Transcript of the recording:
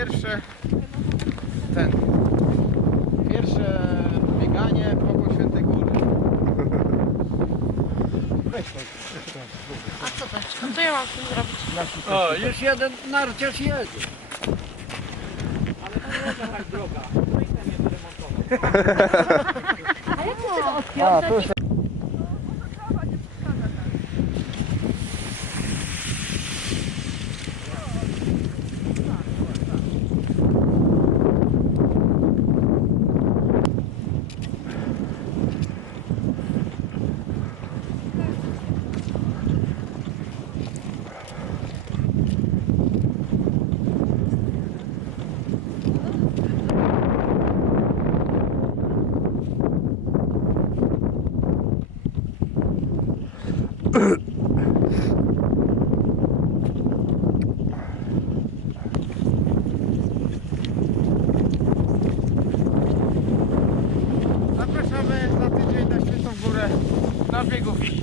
pierwsze ten pierwsze bieganie wokół Świętej Góry. To, to. A co to? No to ja mam z tym zrobić. O, już jeden narciarz jedzie. A jak to się odpiąć? Zapraszamy za tydzień na Świętą Górę na biegówki.